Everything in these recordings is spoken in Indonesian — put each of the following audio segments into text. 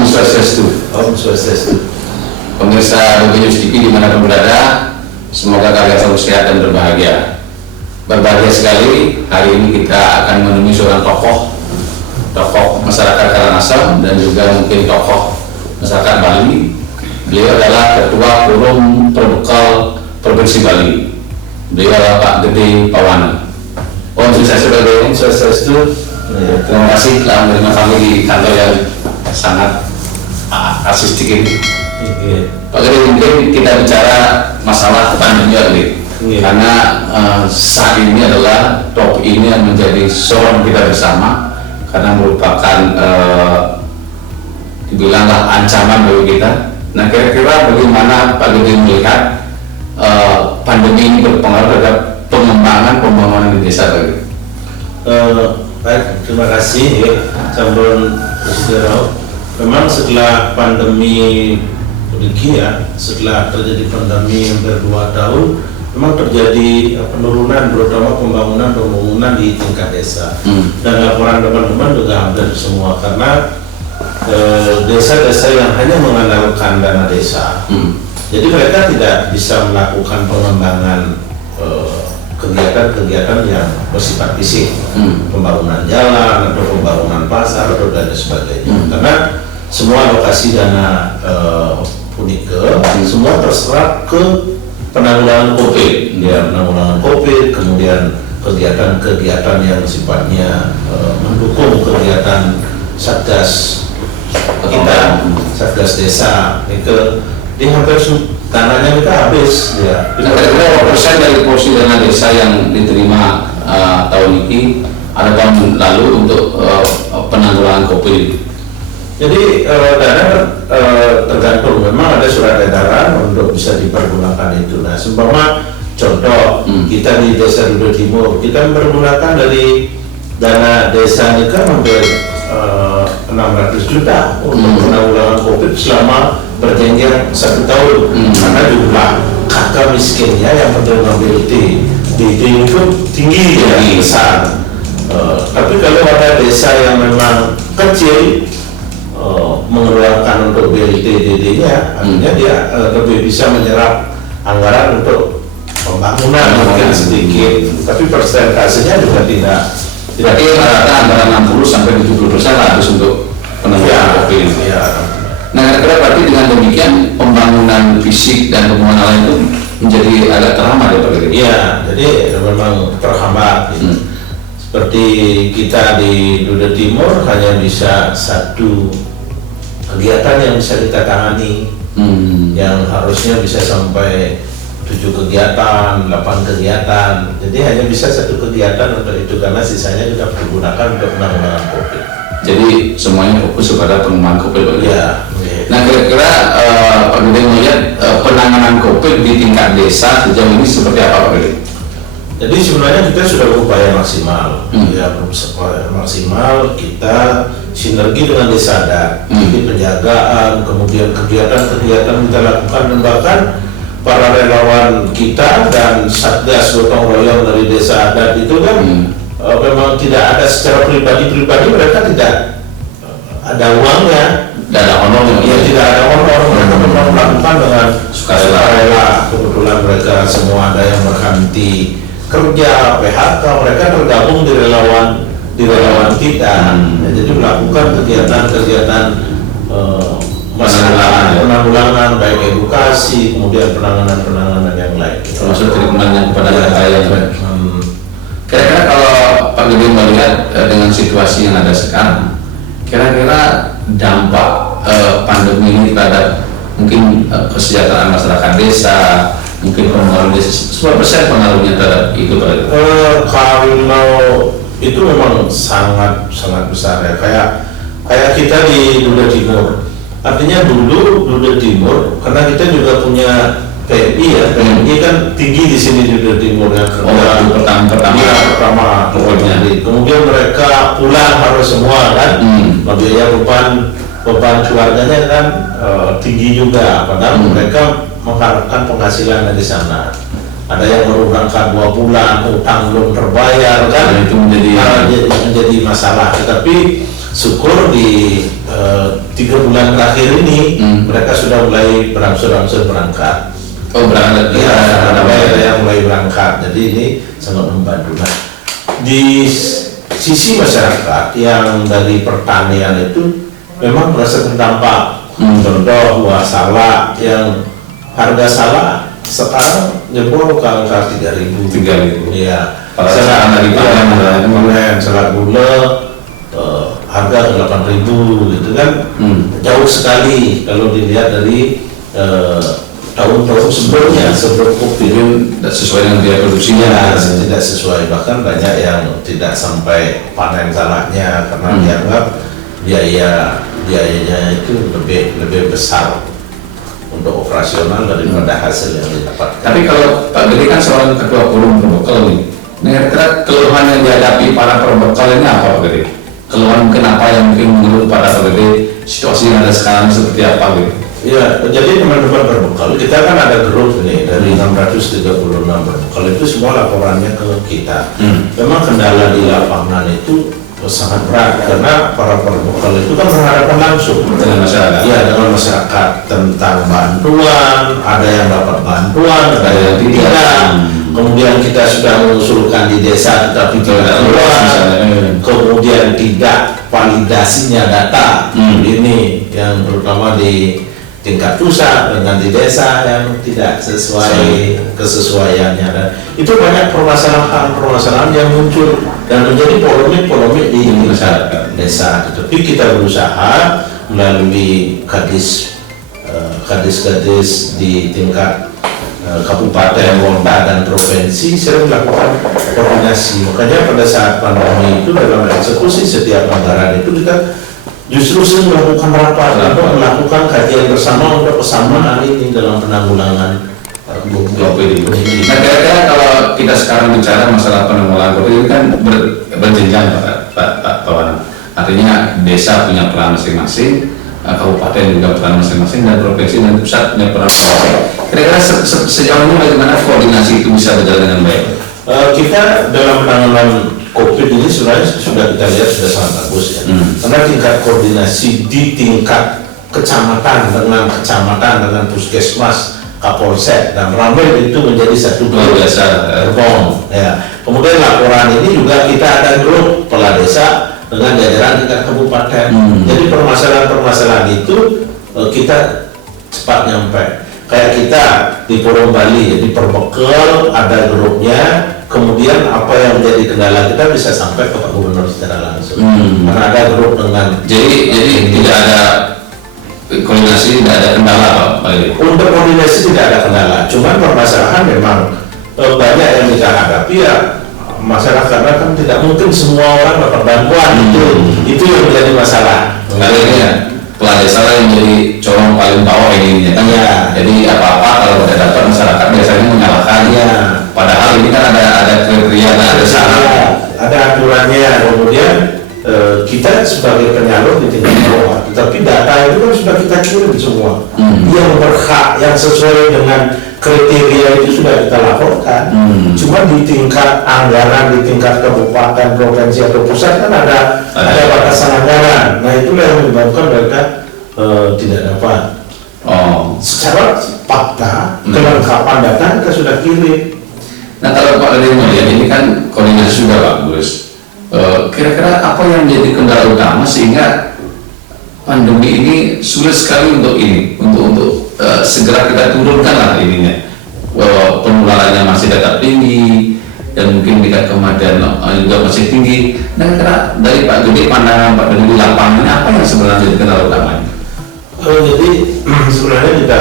Om Swastiastu. Om Swastiastu. Pemirsa News TV dimanapun berada, semoga kalian selalu sehat dan berbahagia. Berbahagia sekali, hari ini kita akan menemui seorang tokoh masyarakat Karangasem dan juga mungkin tokoh masyarakat Bali. Beliau adalah Ketua Forum Perbekal Provinsi Bali. Beliau adalah Pak Gede Pawana. Om Swastiastu. Om Swastiastu. Terima kasih telah menerima kami di kantor yang sangat artistik ini. Pak Gede, mungkin kita bicara masalah pandemi ini, karena saat ini adalah topik ini yang menjadi sorong kita bersama, karena merupakan dibilanglah ancaman bagi kita. Nah, kira-kira bagaimana Pak Gede melihat pandemi ini berpengaruh terhadap pengembangan pembangunan di desa Pak Gede? Baik, terima kasih Sampun Presiden. Memang setelah pandemi setelah terjadi pandemi hampir 2 tahun, memang terjadi penurunan terutama pembangunan di tingkat desa. Dan laporan teman-teman juga hampir semua, karena desa-desa yang hanya mengandalkan dana desa, jadi mereka tidak bisa melakukan pengembangan kegiatan-kegiatan yang bersifat fisik, pembangunan jalan atau pembangunan pasar atau dan sebagainya, karena semua alokasi dana Punike semua terserap ke penanggulangan COVID, penanggulangan COVID, kemudian kegiatan-kegiatan yang sifatnya mendukung kegiatan Satgas kita, Satgas Desa, itu di hampir dananya kita habis. Berapa persen dari porsi dana desa yang diterima tahun ini ada tahun lalu untuk penanggulangan COVID? Jadi dana tergantung, memang ada surat edaran untuk bisa dipergunakan itu. Nah, seumpama contoh kita di Desa Duda Timur, kita mempergunakan dari dana desa ini kan hampir 600 juta untuk penanggulangan COVID selama berjenjang 1 tahun, karena jumlah kakak miskinnya yang menerima BLT itu tinggi, besar. Tapi kalau ada desa yang memang kecil, mengeluarkan untuk BLT DD-nya, artinya dia lebih bisa menyerap anggaran untuk pembangunan mungkin sedikit, tapi persentasenya juga tidak. Berarti rata-rata antara 60 sampai 70% harus untuk penanggulangan COVID. Nah, kira-kira berarti dengan demikian pembangunan fisik dan pembangunan lain itu menjadi agak terhambat ya Pak Gede? Iya, jadi memang terhambat. Seperti kita di Duda Timur hanya bisa 1 kegiatan yang bisa kita tangani, yang harusnya bisa sampai 7 kegiatan, 8 kegiatan. Jadi hanya bisa 1 kegiatan untuk itu, karena sisanya kita pergunakan untuk penanggulangan COVID. Jadi semuanya fokus kepada pengembangan COVID. Ya. Nah, kira-kira Pak Gede melihat penanganan COVID di tingkat desa sejauh ini seperti apa Pak Gede? Jadi sebenarnya kita sudah berupaya maksimal, maksimal kita sinergi dengan desa adat, jadi penjagaan, kemudian kegiatan-kegiatan kita lakukan, dan bahkan para relawan kita dan Satgas gotong royong dari desa adat itu kan memang tidak ada secara pribadi mereka tidak ada uangnya, tidak ada honor, tidak ada honor, mereka memang melakukan dengan sukarela. Kebetulan mereka semua ada yang berhenti kerja, PHK, mereka tergabung di relawan kita. Jadi melakukan kegiatan-kegiatan masalah penanggulangan, baik edukasi, kemudian penanganan yang lain. Termasuk treatment kepada yang kira-kira kalau Pak Gede melihat dengan situasi yang ada sekarang, kira-kira dampak pandemi ini terhadap mungkin kesejahteraan masyarakat desa, mungkin pengaruh desa, berapa persen pengaruhnya terhadap itu Pak Gede? Kalau itu memang sangat besar ya, kayak kita di Duda Timur. Artinya dulu Duda Timur, karena kita juga punya PMI ya, PMI kan tinggi di sini di Duda Timur ya. Pertama kemudian mereka pulang harus semua kan, biaya beban keluarganya kan tinggi juga, padahal mereka mengharapkan penghasilan dari sana. Ada yang baru berangkat 2 bulan, utang belum terbayar kan, itu menjadi masalah. Tetapi syukur di 3 bulan terakhir ini mereka sudah mulai berangsur-angsur berangkat. Oh, berangkat Ya, ada yang mulai berangkat. Jadi ini sangat membantu. Nah, di sisi masyarakat yang dari pertanian itu memang merasa terdampak. Contoh buah salak yang harga salak sekarang jebol ke angka 3.000. Iya. Salak dari panen, salak gula harga 8.000 gitu kan. Jauh sekali kalau dilihat dari tahun-tahun sebelumnya, sebelum COVID. Tidak sesuai dengan biaya produksinya. Tidak sesuai, bahkan banyak yang tidak sampai panen salaknya karena dianggap biayanya itu lebih besar untuk operasional daripada hasil yang didapatkan. Tapi kalau Pak Gede kan seorang ketua forum perbekal nih, kira-kira keluhan yang dihadapi para perbekal ini apa Pak Gede? Keluhan mungkin apa yang mungkin menurut pada Pak Gede situasi yang ada sekarang seperti apa gitu? Ya, jadi teman-teman berbekal, kita kan ada grup nih dari 636 berbekal itu semua laporannya ke kita. Memang kendala di lapangan itu sangat berat karena para berbekal itu kan berhadapan langsung Dengan masyarakat. Ya, dengan masyarakat tentang bantuan, ada yang dapat bantuan, ada yang tidak. Kemudian kita sudah mengusulkan di desa tetapi tidak keluar. Kemudian tidak validasinya data. Ini yang terutama di tingkat pusat dengan di desa yang tidak sesuai kesesuaiannya, dan itu banyak permasalahan yang muncul dan menjadi polemik di masyarakat desa. Tetapi kita berusaha melalui kadis di tingkat kabupaten, kota dan provinsi sering melakukan koordinasi. Makanya pada saat pandemi itu dalam eksekusi setiap anggaran itu kita justru sering melakukan rapat atau melakukan kajian bersama untuk kesamaan ini dalam penanggulangan COVID ini. Nah, kira-kira kalau kita sekarang bicara masalah penanggulangan COVID ini kan berjenjang Pak Wana. Artinya desa punya peran masing-masing, kabupaten juga peran masing-masing, dan provinsi dan pusat punya peran masing-masing. Kira-kira sejauh ini bagaimana koordinasi itu bisa berjalan dengan baik? Kita dalam penanganan COVID ini sebenarnya sudah kita lihat sudah sangat bagus ya. Karena tingkat koordinasi di tingkat kecamatan dengan puskesmas, kapolsek dan ramil itu menjadi satu luar biasa gerbong. Ya. Kemudian laporan ini juga kita ada grup kepala desa dengan jajaran tingkat kabupaten. Jadi permasalahan-permasalahan itu kita cepat nyampe. Kayak kita di Forum Bali, jadi perbekal ada grupnya, kemudian apa yang menjadi kendala kita bisa sampai ke Pak Gubernur secara langsung. Karena ada grup dengan jadi tidak ada koordinasi, tidak ada kendala Pak. Untuk koordinasi tidak ada kendala, cuman permasalahan memang banyak yang kita hadapi ya. Masyarakat karena kan tidak mungkin semua orang dapat bantuan, itu yang menjadi masalah. Kali ini ya kepala desa yang jadi corong paling bawah ini ya. Jadi apa-apa kalau tidak dapat masyarakat biasanya menyalahkan ya. Padahal ini kan ada kriteria, ada syarat, ada aturannya. Kemudian kita sebagai penyalur di tingkat bawah, tetapi data itu kan sudah kita kirim semua. Yang berhak, yang sesuai dengan kriteria itu sudah kita laporkan. Cuma di tingkat anggaran, di tingkat kabupaten, provinsi atau pusat kan ada batasan anggaran. Nah itulah yang menyebabkan mereka tidak dapat. Secara fakta, kelengkapan data kita sudah kirim. Nah kalau Pak Lemo ya, ini kan koordinasi sudah bagus. Kira-kira apa yang menjadi kendala utama sehingga pandemi ini sulit sekali untuk segera kita turunkan lah ininya, penularannya masih tetap tinggi dan mungkin tingkat kematian juga masih tinggi. Nah kira dari Pak Gede, pandangan Pak Gede di lapangan apa yang sebenarnya jadi kendala utamanya? Jadi sebenarnya kita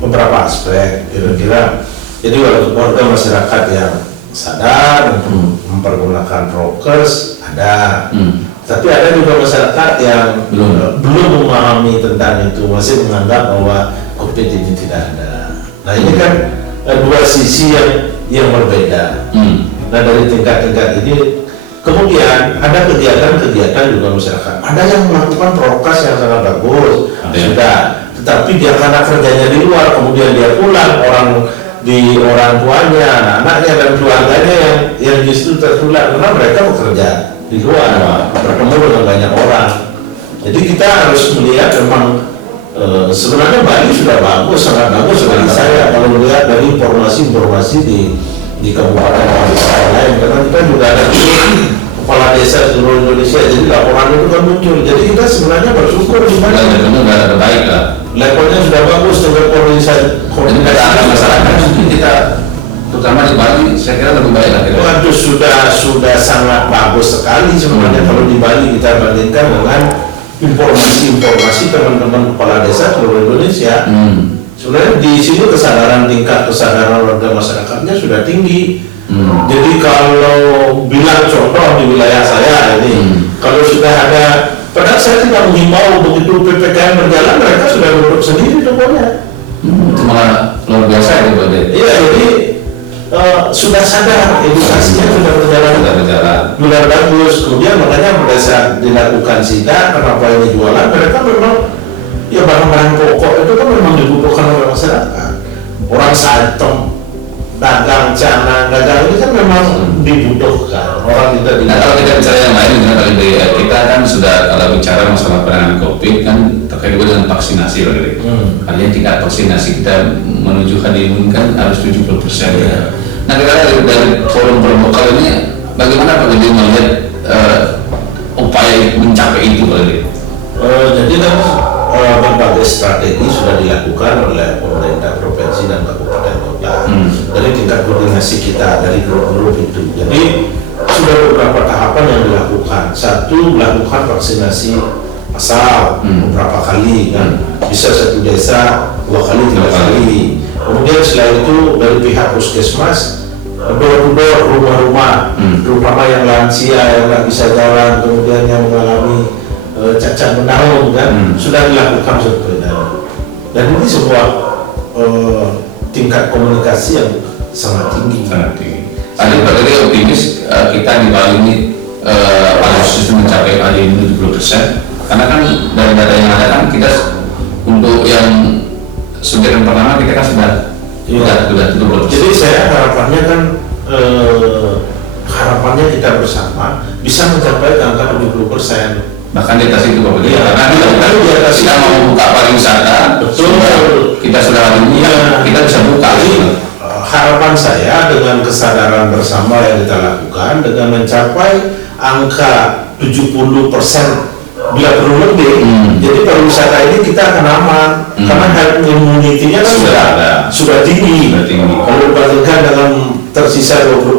beberapa aspek kira-kira. Jadi warga masyarakat yang sadar untuk mempergunakan prokes ada, tapi ada juga masyarakat yang belum memahami tentang itu, masih menganggap bahwa COVID ini tidak ada. Nah ini kan dua sisi yang berbeda. Nah dari tingkat-tingkat ini kemudian ada kegiatan-kegiatan juga masyarakat. Ada yang melakukan prokes yang sangat bagus, sudah, tetapi dia karena kerjanya di luar, kemudian dia pulang, orang tuanya, anaknya dan keluarganya yang justru tertular karena mereka bekerja di luar, bertemu dengan banyak orang. Jadi kita harus melihat memang sebenarnya Bali sudah bagus, sangat bagus bagi saya kalau melihat dari informasi-informasi di kabupaten lain, karena kita juga ada kepala desa seluruh Indonesia, jadi laporan itu kan muncul. Jadi kita sebenarnya bersyukur di mana nggak baik lah. levelnya sudah bagus dengan koordinasi masyarakat kita, terutama di Bali, saya kira lebih baik lah. Waduh, sudah sangat bagus sekali sebenarnya kalau di Bali kita bandingkan dengan informasi teman-teman kepala desa seluruh Indonesia. Sebenarnya di sini tingkat kesadaran warga masyarakatnya sudah tinggi. Jadi kalau bilang contoh di wilayah saya ini, kalau sudah ada, padahal saya tidak mengimbau begitu PPKM berjalan, mereka sudah duduk sendiri tokonya. Itu malah luar biasa ya Pak De. Iya, jadi sudah sadar, edukasinya sudah berjalan bagus. Kemudian makanya pada saat dilakukan sidak, kenapa ini jualan, mereka memang ya barang-barang pokok itu kan memang dibutuhkan oleh masyarakat. Orang santem, dagang, canang, dagang ini kan memang dibutuhkan. Orang kita kalau kita bicara yang lain, kita kan sudah kalau bicara masalah penanganan COVID kan terkait juga dengan vaksinasi Pak De. Artinya tingkat vaksinasi kita menuju honeymoon kan harus 70%. Ya. Nah, kira-kira dari forum lokal ini bagaimana Pak Gede melihat upaya mencapai itu Pak Gede? Jadi kan berbagai strategi sudah dilakukan oleh pemerintah provinsi dan kabupaten kota dari tingkat koordinasi kita dari grup-grup itu. Jadi sudah beberapa tahapan yang dilakukan. Satu, melakukan vaksinasi massal beberapa kali kan, bisa satu desa 2 kali 3 kali. Kemudian setelah itu dari pihak puskesmas door-to-door, rumah-rumah, terutama yang lansia yang nggak bisa jalan, kemudian yang mengalami cacat menahun kan, sudah dilakukan seperti itu. Dan ini sebuah tingkat komunikasi yang sangat tinggi. Ada Pak Gede optimis kita di Bali ini Agustus mencapai kali ini 70%, karena kan dari data yang ada kan kita untuk yang suntikan pertama kita kan sudah 70%. Jadi saya harapannya kan harapannya kita bersama bisa mencapai angka 70%. Bahkan di atas itu Pak Gede, Ya, karena kita mau membuka pariwisata, betul. Kita sudah hari ini kita bisa buka. Jadi harapan saya dengan kesadaran bersama yang kita lakukan dengan mencapai angka 70% bila perlu lebih, jadi pariwisata ini kita akan aman karena herd immunity-nya kan sudah tinggi. Kalau dibandingkan dengan tersisa 20%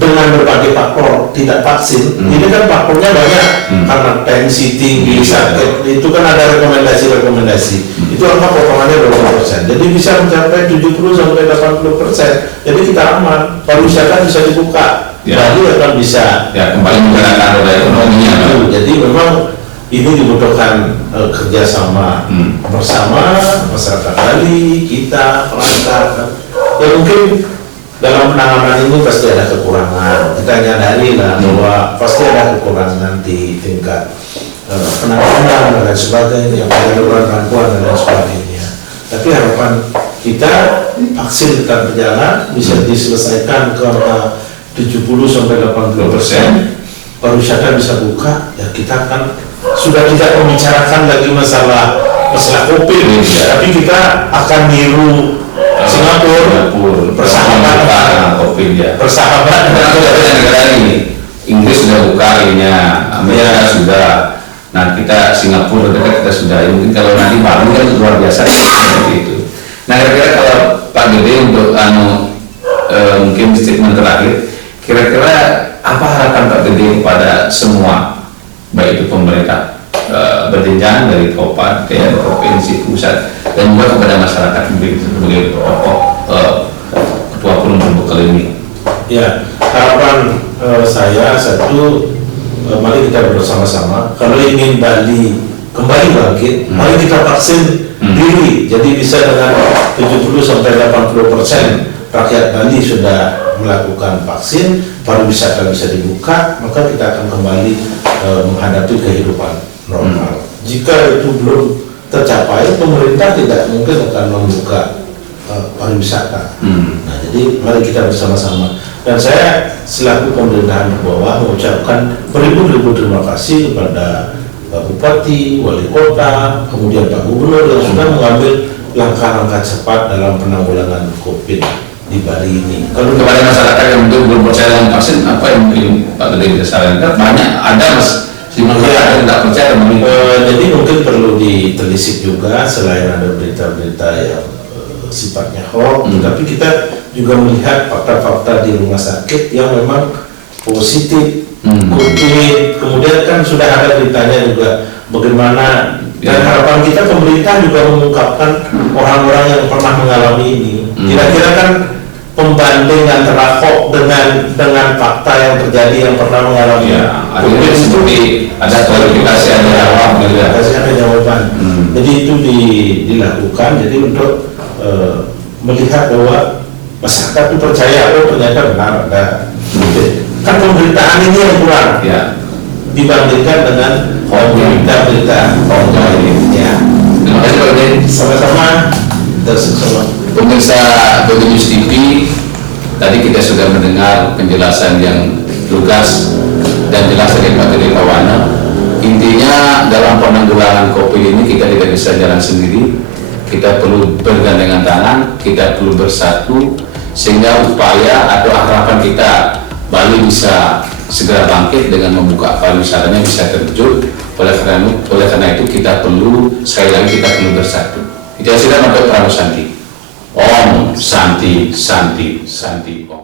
dengan berbagai faktor tidak vaksin, ini kan faktornya banyak karena tensi tinggi, sakit, itu kan ada rekomendasi. Itu angka potongannya 20%. Jadi bisa mencapai 70-80%. Jadi kita aman, pariwisata bisa dibuka. Bali akan bisa kembali menggerakkan roda ekonominya. Jadi memang ini dibutuhkan kerjasama bersama masyarakat Bali, kita perangkat. Ya mungkin dalam penanganan ini pasti ada kekurangan. Kita nyadari lah bahwa pasti ada kekurangan di tingkat penanganan dan sebagainya, penyaluran bantuan dan sebagainya. Tapi harapan kita vaksin tetap berjalan, bisa diselesaikan ke 70-80%, pariwisata bisa buka, ya kita akan sudah tidak membicarakan lagi masalah COVID, tapi kita akan niru Singapura, persahabatan negara ini. Inggris sudah buka ininya, Amerika sudah. Nah kita Singapura dekat kita sudah. Mungkin kalau nanti Bali kan luar biasa seperti itu. Nah kira-kira kalau Pak Gede untuk mungkin statement terakhir, kira-kira apa harapan Pak Gede kepada semua, baik itu pemerintah berjenjang dari kabupaten, provinsi, pusat, dan juga kepada masyarakat sebagai tokoh ketua forum terbuka ini? Ya, harapan saya satu, mari kita bersama-sama. Kalau ingin Bali kembali bangkit, mari kita vaksin diri. Jadi bisa dengan 70-80% rakyat Bali sudah melakukan vaksin, pariwisata bisa dibuka, maka kita akan kembali menghadapi kehidupan normal. Jika itu belum tercapai, pemerintah tidak mungkin akan membuka pariwisata. Nah, jadi mari kita bersama-sama. Dan saya selaku pemerintahan di bawah mengucapkan beribu-ribu terima kasih kepada Pak Bupati, Wali Kota, kemudian Pak Gubernur yang sudah mengambil langkah-langkah cepat dalam penanggulangan COVID di Bali ini. Kalau kepada masyarakat yang mungkin belum percaya dengan vaksin, apa yang mungkin Pak Gede bisa sarankan? Banyak ada mas, si masyarakat yang tidak percaya dengan ini. Jadi mungkin perlu ditelisik juga selain ada berita-berita yang sifatnya hoax, tapi kita juga melihat fakta-fakta di rumah sakit yang memang positif COVID. Kemudian kan sudah ada beritanya juga bagaimana dan harapan kita pemerintah juga mengungkapkan orang-orang yang pernah mengalami ini. Kira-kira kan pembanding antara hoax dengan fakta yang terjadi yang pernah mengalami. Akhirnya seperti ada klarifikasi, ada jawab, ada jawaban. Jadi itu dilakukan. Jadi untuk melihat bahwa masyarakat itu percaya, ternyata benar ada. Kan pemberitaan ini yang kurang dibandingkan dengan berita-berita ini. Terima kasih Pak Gede. Sama-sama. Pemirsa News TV, tadi kita sudah mendengar penjelasan yang lugas dan jelas dari Pak Gede Kawana. Intinya dalam penanggulangan COVID ini kita tidak bisa jalan sendiri. Kita perlu bergandengan tangan, kita perlu bersatu, sehingga upaya atau harapan kita Bali bisa segera bangkit dengan membuka pariwisatanya bisa terwujud. Oleh karena itu kita perlu, sekali lagi kita perlu bersatu. Itu sudah untuk Pramu Santi. Om Santi Santi Santi Om.